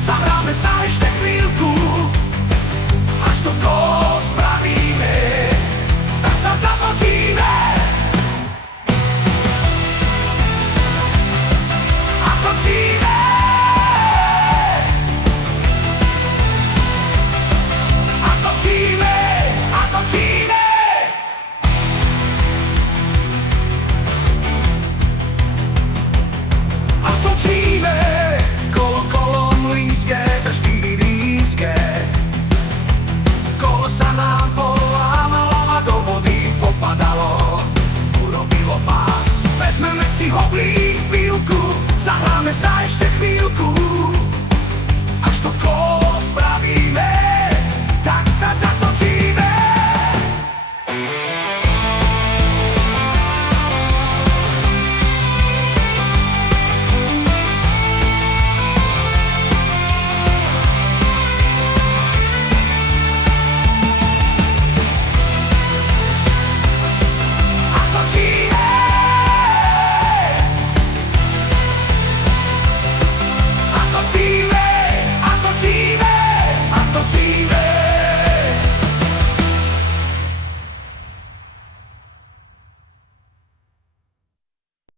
Zahráme sa ešte chvíľku, až to gól spravíme, tak sa zatočíme a točíme. A točíme, a točíme. A točíme, kolo, kolo mlynské, za štyri rínske. Kolo sa nám polámalo a do vody popadalo, urobilo pás. Vezmeme si hoblík, pílku, zahráme sa ešte chvíľku,